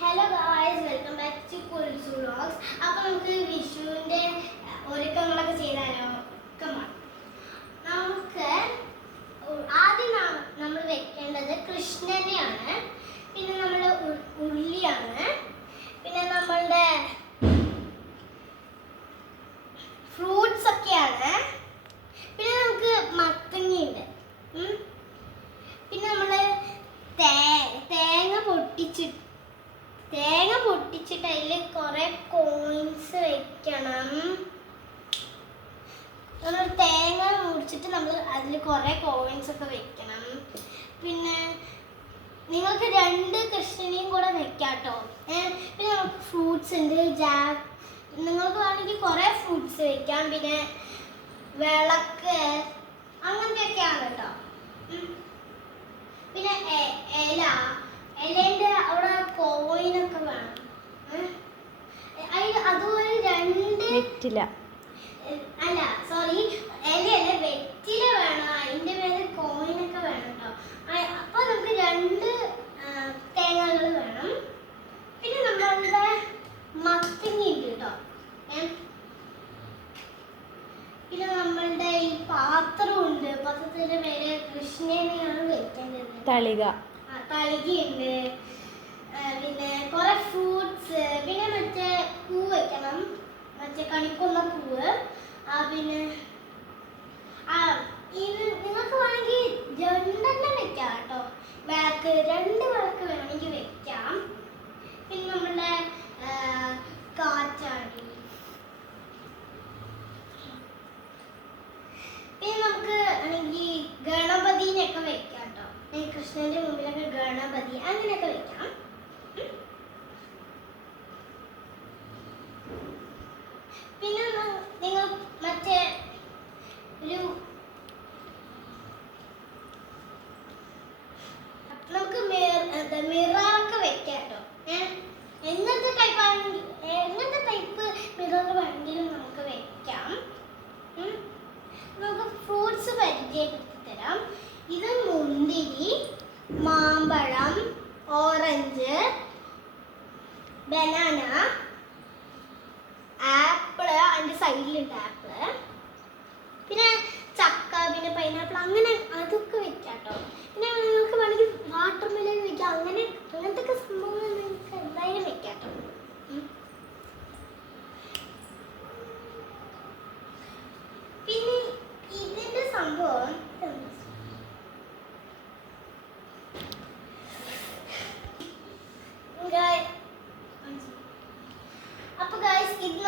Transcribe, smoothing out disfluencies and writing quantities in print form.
Hello guys, welcome back to Kulsu vlogs. അപ്പോൾ നമുക്ക് വിഷുവിൻ്റെ ഒരുക്കങ്ങളൊക്കെ ചെയ്താലോ? കമാൺ. നമുക്ക് ആദ്യം നമ്മൾ വെക്കേണ്ടത് കൃഷ്ണനെയാണ്, പിന്നെ നമ്മൾ ഉള്ളിയാണ്, പിന്നെ നമ്മളുടെ ഫ്രൂട്ട്സ് ഒക്കെയാണ്, പിന്നെ നമുക്ക് മത്തങ്ങയുണ്ട്, പിന്നെ നമ്മൾ തേങ്ങ പൊട്ടിച്ചിട്ട് അതിൽ കുറേ കോയിൻസ് വെക്കണം. നമ്മൾ തേങ്ങ മുറിച്ചിട്ട് നമ്മൾ അതിൽ കുറേ കോയിൻസ് ഒക്കെ വെക്കണം. പിന്നെ നിങ്ങൾക്ക് 2 കൃഷ്ണനെയും കൂടെ വെക്കാം കേട്ടോ. പിന്നെ നമുക്ക് ഫ്രൂട്ട്സ് ഉണ്ട്, നിങ്ങൾക്ക് വേണമെങ്കിൽ കുറേ ഫ്രൂട്ട്സ് വെക്കാം. പിന്നെ വിളക്ക് അങ്ങനത്തെയൊക്കെയാണ് കേട്ടോ. പിന്നെ ഇലേൻ്റെ അവിടെ കോയിനൊക്കെ വേണം. അതുപോലെ 2 അല്ല സോറി, ഇലയല്ല, വെറ്റില വേണം. അതിൻ്റെ മേലെ കോയിനൊക്കെ വേണം കേട്ടോ. അപ്പോൾ നമുക്ക് 2 തേങ്ങകൾ വേണം. പിന്നെ നമ്മളുടെ മത്തങ്ങ ഉണ്ട് കേട്ടോ. പിന്നെ നമ്മളുടെ ഈ പാത്രമുണ്ട്. പാത്രത്തിൻ്റെ മേലെ കൃഷ്ണനെയാണ് വെക്കേണ്ടത്. തളികയുണ്ട്. പിന്നെ കുറെ ഫ്രൂട്ട്സ്, പിന്നെ മറ്റേ പൂ വെക്കണം, മറ്റേ കണിക്കൊന്ന പൂവ്. പിന്നെ ഇത് നിങ്ങൾക്ക് വേണമെങ്കിൽ 2 വെക്കാം കേട്ടോ. വിളക്ക് 2 വിളക്ക് വേണമെങ്കിൽ വെക്കാം. പിന്നെ നമ്മളുടെ കാറ്റാടി, പിന്നെ നമുക്ക് ആണെങ്കിൽ ഗണപതിനെയൊക്കെ വെക്കാം കേട്ടോ. കൃഷ്ണന്റെ മുമ്പിലൊക്കെ ഗണപതി അങ്ങനെയൊക്കെ വെക്കാം. പിന്നെ നിങ്ങൾ മറ്റേ ഒരു നമുക്ക് മിററൊക്കെ വെക്കാം കേട്ടോ. എങ്ങനത്തെ ടൈപ്പ് മിറർ വേണമെങ്കിലും നമുക്ക് വെക്കാം. നമുക്ക് ഫ്രൂട്ട്സ് പരിചയപ്പെടുത്തി തരാം. ഇത് മുന്തിരി, മാമ്പഴം, ഓറഞ്ച്, ബനാന, ആപ്പിള്, അതിൻ്റെ സൈഡിലുണ്ട് ആപ്പിള്, പിന്നെ ചക്ക, പിന്നെ പൈനാപ്പിൾ, അങ്ങനെ അതൊക്കെ വെക്കാം കേട്ടോ. പിന്നെ നിങ്ങൾക്ക് വേണമെങ്കിൽ വാട്ടർ മെലൺ വെക്കാം. അങ്ങനത്തെ സംഭവങ്ങൾ നിങ്ങൾക്ക് എന്തായാലും വെക്കാം കേട്ടോ. പിന്നെ ഇതിൻ്റെ സംഭവം അപ്പോൾ ഗായ്സ്, ഇത്